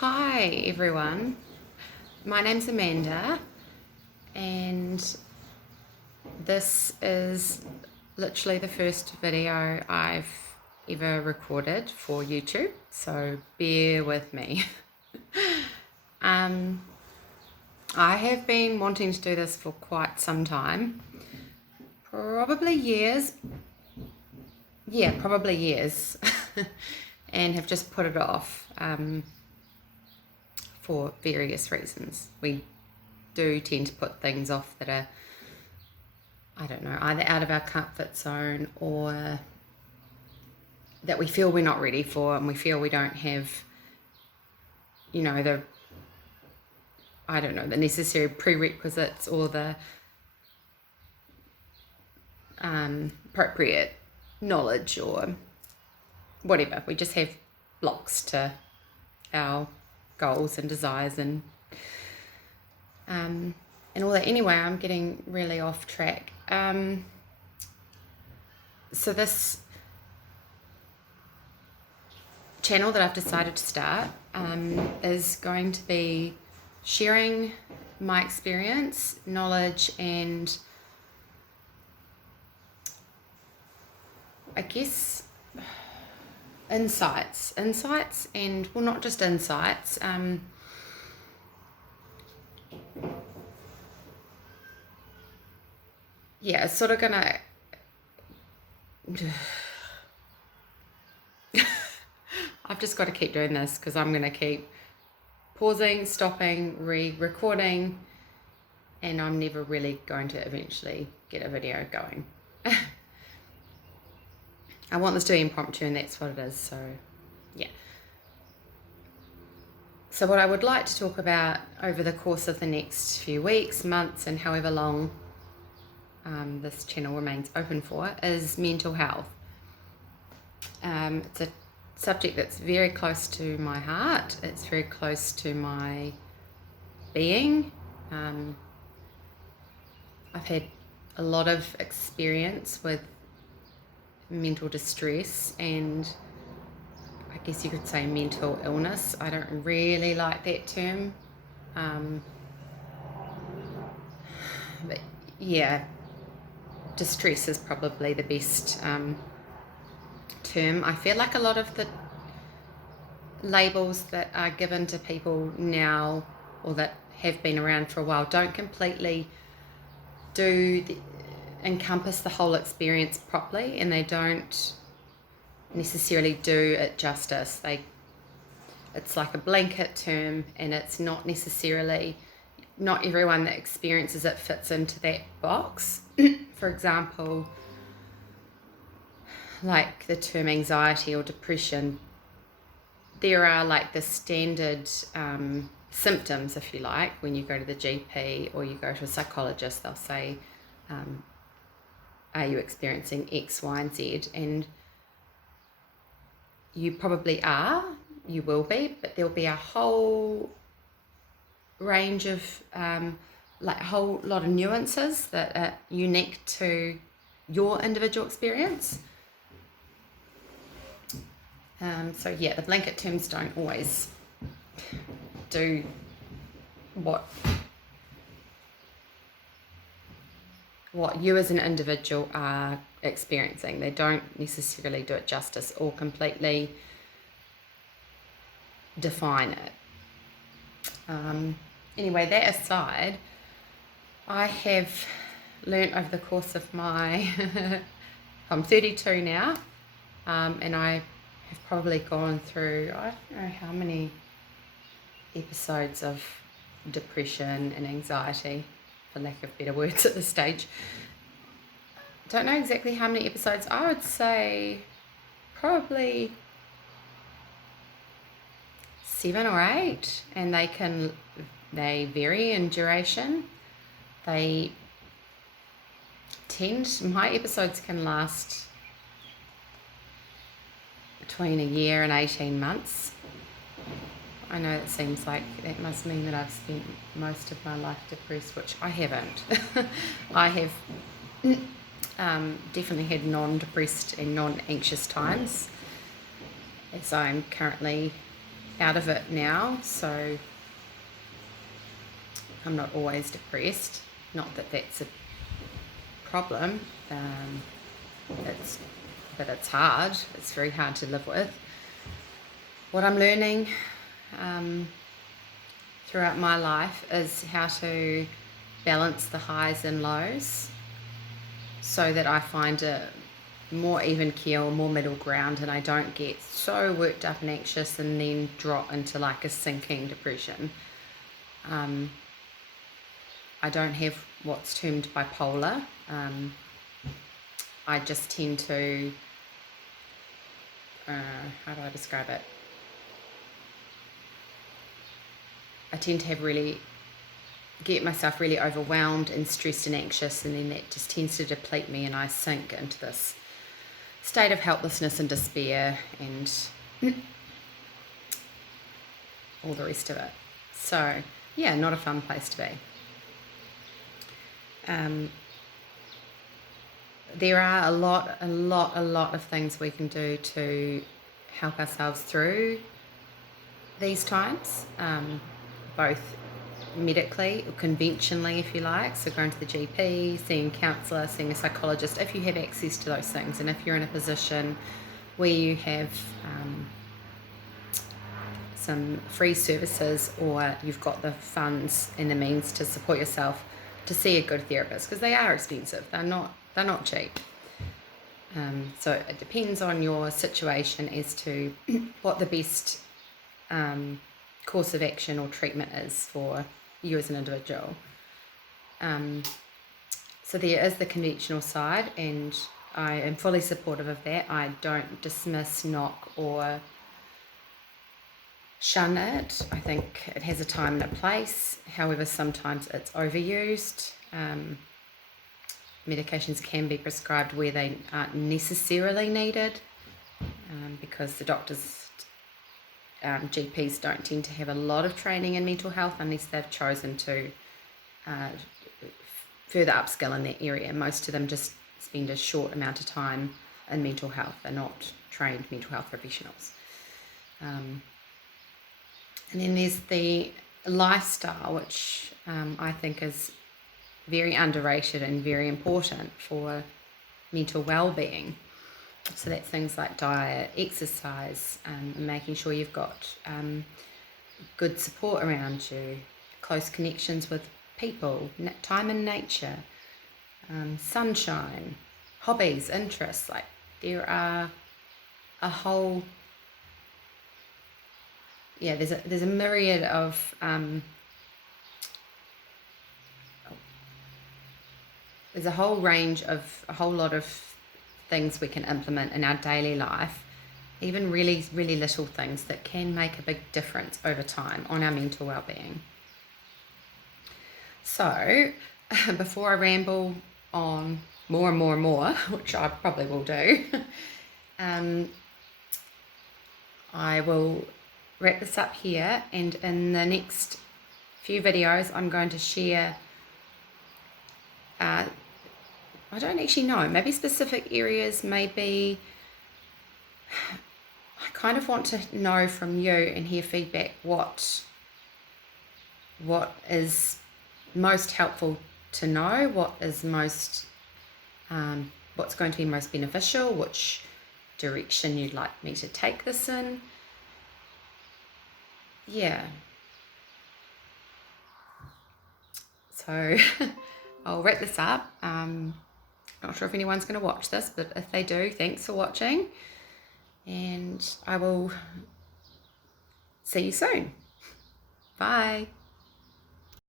Hi everyone, my name's Amanda and this is literally the first video I've ever recorded for YouTube, so bear with me. I have been wanting to do this for quite some time, probably years, and have just put it off for various reasons. We do tend to put things off that are, I don't know, either out of our comfort zone or that we feel we're not ready for, and we feel we don't have, the necessary prerequisites or the appropriate knowledge or whatever. We just have blocks to our goals and desires and all that. Anyway, I'm getting really off track. So this channel that I've decided to start is going to be sharing my experience, knowledge, and I guess insights, and well, not just insights. It's sort of gonna. I've just got to keep doing this because I'm gonna keep pausing, stopping, re-recording, and I'm never really going to eventually get a video going. I want this to be impromptu, and that's what it is, so yeah. So what I would like to talk about over the course of the next few weeks, months, and however long this channel remains open for is mental health. It's a subject that's very close to my heart. It's very close to my being. I've had a lot of experience with mental distress and I guess you could say mental illness. I don't really like that term. But yeah, distress is probably the best term. I feel like a lot of the labels that are given to people now or that have been around for a while don't completely encompass the whole experience properly, and they don't necessarily do it justice. It's like a blanket term, and it's not necessarily, not everyone that experiences it fits into that box. For example, like the term anxiety or depression, there are like the standard symptoms, if you like, when you go to the GP or you go to a psychologist. They'll say, are you experiencing X, Y, and Z? And you probably are, you will be, but there'll be a whole range of, a whole lot of nuances that are unique to your individual experience. So yeah, the blanket terms don't always do what you as an individual are experiencing. They don't necessarily do it justice or completely define it. Anyway, that aside, I have learnt over the course of my I'm 32 now, and I have probably gone through, I don't know how many episodes of depression and anxiety, for lack of better words at this stage. Don't know exactly how many episodes. I would say probably 7 or 8, and they vary in duration. My episodes can last between a year and 18 months. I know it seems like that must mean that I've spent most of my life depressed, which I haven't. I have definitely had non-depressed and non-anxious times, as I'm currently out of it now, so I'm not always depressed. Not that that's a problem. But it's hard. It's very hard to live with. What I'm learning throughout my life is how to balance the highs and lows so that I find a more even keel, more middle ground, and I don't get so worked up and anxious and then drop into like a sinking depression. I don't have what's termed bipolar. I just tend to, how do I describe it? I tend to have get myself really overwhelmed and stressed and anxious, and then that just tends to deplete me, and I sink into this state of helplessness and despair and all the rest of it. So yeah, not a fun place to be. There are a lot of things we can do to help ourselves through these times, both medically or conventionally, if you like, so going to the GP, seeing a counsellor, seeing a psychologist, if you have access to those things, and if you're in a position where you have some free services, or you've got the funds and the means to support yourself to see a good therapist, because they are expensive. They're not cheap. So it depends on your situation as to what the best course of action or treatment is for you as an individual. So there is the conventional side, and I am fully supportive of that. I don't dismiss, knock, or shun it. I think it has a time and a place. However, sometimes it's overused. Medications can be prescribed where they aren't necessarily needed, because the doctors, GPs don't tend to have a lot of training in mental health unless they've chosen to further upskill in that area. Most of them just spend a short amount of time in mental health. They're not trained mental health professionals. And then there's the lifestyle, which I think is very underrated and very important for mental well-being. So that's things like diet, exercise, and making sure you've got good support around you, close connections with people, time in nature, sunshine, hobbies, interests. Like, there are a whole, there's a myriad of there's a whole range of a whole lot of things we can implement in our daily life, even really, really little things that can make a big difference over time on our mental well-being. So before I ramble on more and more and more, which I probably will do, I will wrap this up here, and in the next few videos I'm going to share, I don't actually know, maybe specific areas, maybe I kind of want to know from you and hear feedback what is most helpful to know, what is most what's going to be most beneficial, which direction you'd like me to take this in. Yeah. So I'll wrap this up. Not sure if anyone's going to watch this, but if they do, thanks for watching, and I will see you soon. Bye.